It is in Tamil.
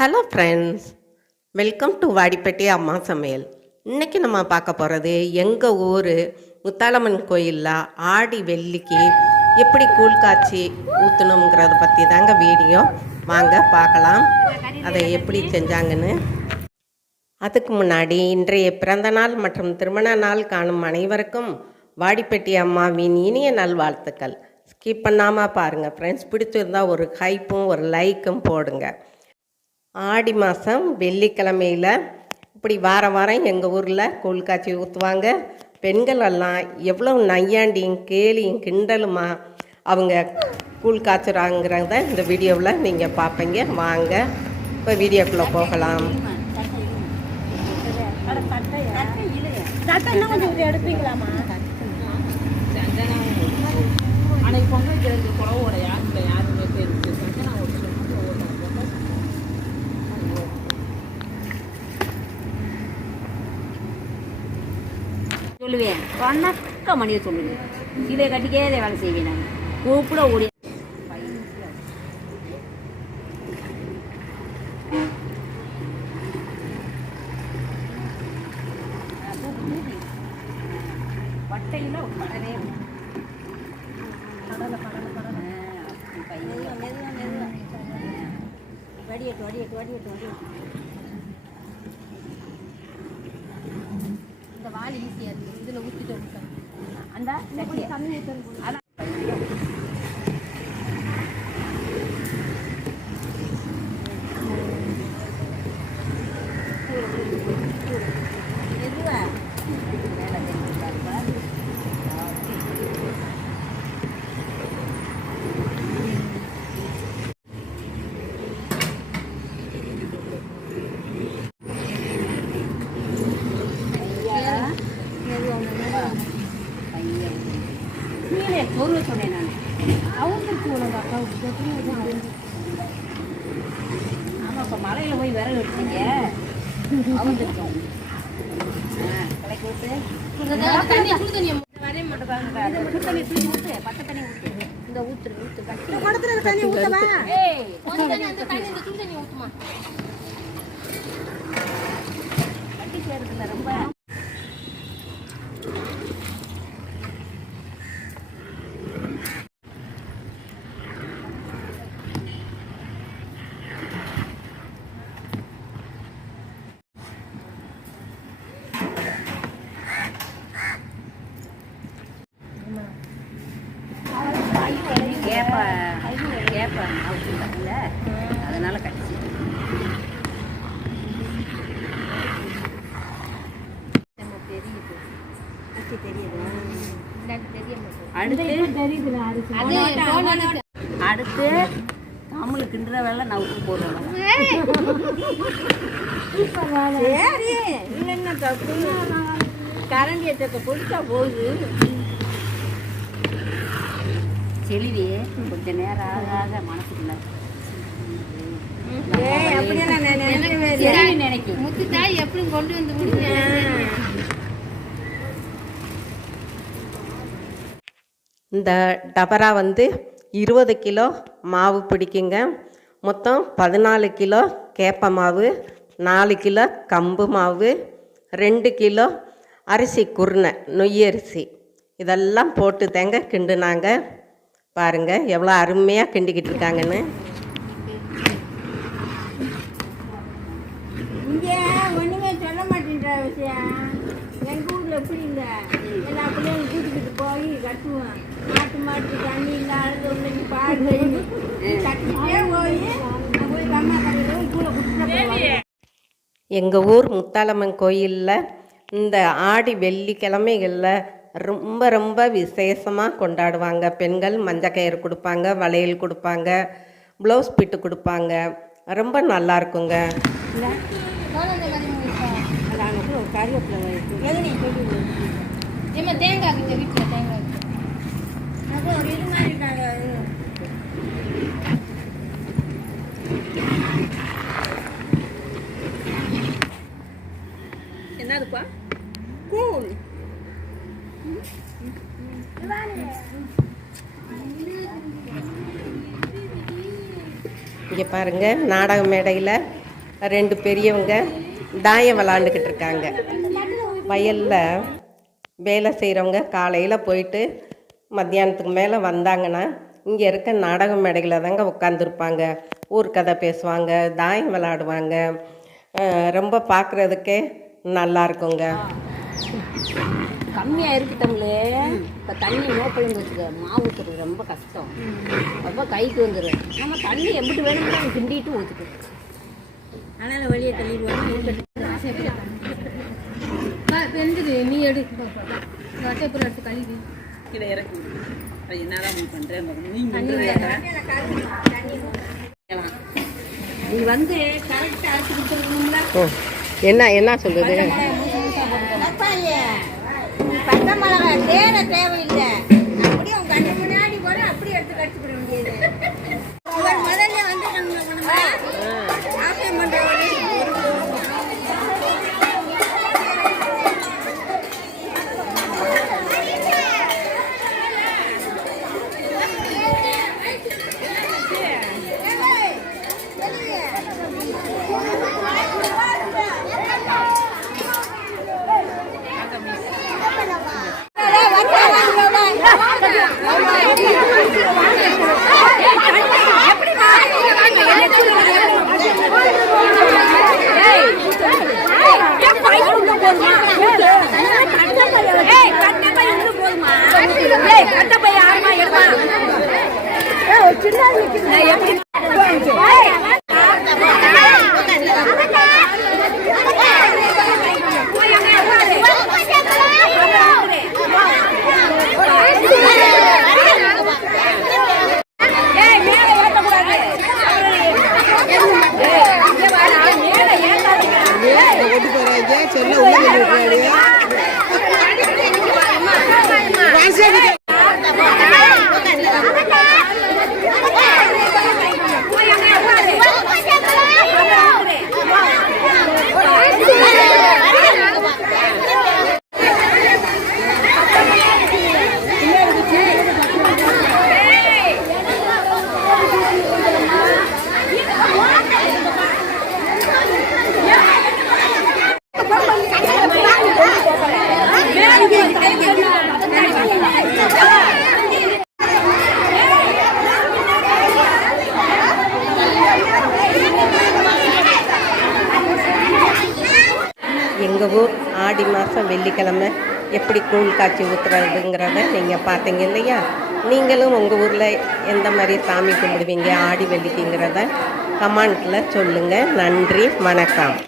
Hello friends, welcome to Vadipatti அம்மா சமையல். இன்றைக்கி நம்ம பார்க்க போகிறது எங்கள் ஊர் முத்தாலம்மன் கோயிலில் ஆடி வெள்ளிக்கு எப்படி கூழ் காய்ச்சி ஊற்றணுங்கிறத பற்றி தாங்க வீடியோ. வாங்க பார்க்கலாம் அதை எப்படி செஞ்சாங்கன்னு. அதுக்கு முன்னாடி இன்றைய பிறந்தநாள் மற்றும் திருமண நாள் காணும் அனைவருக்கும் வாடிப்பட்டி அம்மாவின் இனிய நல்வாழ்த்துக்கள். ஸ்கிப் பண்ணாமல் பாருங்கள் ஃப்ரெண்ட்ஸ். பிடிச்சிருந்தால் ஒரு ஹைப்பும் ஒரு லைக்கும் போடுங்க. ஆடி மாதம் வெள்ளிக்கிழமையில் இப்படி வாரம் எங்கள் ஊரில் கூழ் காய்ச்சி ஊற்றுவாங்க. பெண்கள் எல்லாம் எவ்வளோ நையாண்டியும் கேலியும் கிண்டலுமா அவங்க கூழ் காய்ச்சுறாங்கிறத இந்த வீடியோவில் நீங்கள் பார்ப்பீங்க. வாங்க இப்போ வீடியோக்குள்ளே போகலாம். எடுப்பீங்களாமா? சொல்லுவேன், வணக்க மணியை சொல்லுவேன். சிலை கட்டிக்கே வேலை செய்வேன். நான் கூப்பிட ஓடி வட்டையில் கடலே வடியட்டு இந்த வால் ஈஸியாக இருக்குது. இதில் ஊற்றிட்டு அந்த தண்ணி ஊற்ற பொருள் சொன்னேன். நான் அவங்களுக்கு ஆமாம், இப்போ மலையில் போய் விரல் எடுத்தீங்க அவங்களுக்கும் கலைக்கு விட்டு தண்ணி வரைய மாட்டேன். சுடு தண்ணி தூக்கி ஊற்று, பச்சை தண்ணி ஊற்று. இந்த ஊற்று குடத்துல தண்ணி ஊற்றவா? சுடு தண்ணி ஊற்றுமா? கட்டி சேருதில்ல ரொம்ப. அதனால கட்டிச்சு அடுத்து நம்மளுக்கு கிண்டுற வேலை நான் உப்பு போடுறோம். சரி, இல்லைன்னா தப்பு. கரண்டியை தக்க பொடிச்சா போகுது. செழிவே கொஞ்ச நேரம் ஆக மனசுக்குள்ள நினைக்கும் முத்துத்தாய் எப்படி கொண்டு வந்து இந்த டபரா 20 கிலோ மாவு பிடிக்குங்க. மொத்தம் 14 கிலோ கேப்ப மாவு, 4 கிலோ கம்பு மாவு, 2 கிலோ அரிசி குருணை நொய் அரிசி இதெல்லாம் போட்டு தேங்க கிண்டுனாங்க. பாருங்கள் எவ்வளோ அருமையாக கிண்டிக்கிட்டு இருக்காங்கன்னு. இங்கே ஒன்றுமே சொல்ல மாட்டேன்ற விஷயம். எங்கள் ஊரில் எப்படி இல்லை, எல்லா பிள்ளைங்க கூட்டிக்கிட்டு போய் கட்டுவோம். மாட்டு தண்ணி இல்லாத உள்ள பாடு கட்டிக்கிட்டே போய் அம்மா கடையில் கூட கொடுத்துட்டு. எங்கள் ஊர் முத்தாலம்மன் கோயிலில் இந்த ஆடி வெள்ளிக்கிழமைகளில் ரொம்ப விசேஷமாக கொண்டாடுவாங்க. பெண்கள் மஞ்சள் கயிறு கொடுப்பாங்க, வளையல் கொடுப்பாங்க, ப்ளவுஸ் பிட்டு கொடுப்பாங்க. ரொம்ப நல்லா இருக்குங்க. என்னதுப்பா கூழ்? இங்கே பாருங்கள், நாடக மேடையில் 2 பெரியவங்க தாயம் விளாண்டுக்கிட்டு இருக்காங்க. வயலில் வேலை செய்கிறவங்க காலையில் போயிட்டு மத்தியானத்துக்கு மேலே வந்தாங்கன்னா இங்கே இருக்க நாடக மேடையில் தாங்க உட்காந்துருப்பாங்க. ஊர் கதை பேசுவாங்க, தாயம் விளாடுவாங்க. ரொம்ப பார்க்குறதுக்கே நல்லா இருக்குங்க. கம்மியாக இருக்கு தமிழ். இப்போ தண்ணி நோக்கலன்னு வச்சுக்க, மாவு ஊற்றுறது ரொம்ப கஷ்டம். ரொம்ப கைக்கு வந்துடும். நம்ம தண்ணி எப்படி வேணும்னா கிண்டிட்டு ஊற்றிக்கணும். அதனால் வெளியே தள்ளிடுவோம். வெந்தது நீ எடு வட்டைப்புறம் எடுத்து கழுவி கீழே இறக்கி என்னதான் பண்ணுறேன். நீ வந்து கரெக்டாக அரைச்சி கொடுத்துருக்கணும்ல. என்ன சொல்லுது? பச்சை மிளகா தேட தேவையில்லை. அப்படியே உங்க கண்ணு முன்னாடி போட அப்படியே எடுத்து கடிச்சு போட வேண்டியது. இவன் முதல்ல வந்து ஆசை பண்றவனே எங்கள் ஊர் ஆடி மாதம் வெள்ளிக்கிழமை எப்படி கூழ் காய்ச்சி ஊற்றுறதுங்கிறத நீங்கள் பார்த்தீங்க இல்லையா? நீங்களும் உங்கள் ஊரில் எந்த மாதிரி சாமி கும்பிடுவீங்க ஆடி வெள்ளிக்குங்கிறத கமெண்ட்டில் சொல்லுங்கள். நன்றி, வணக்கம்.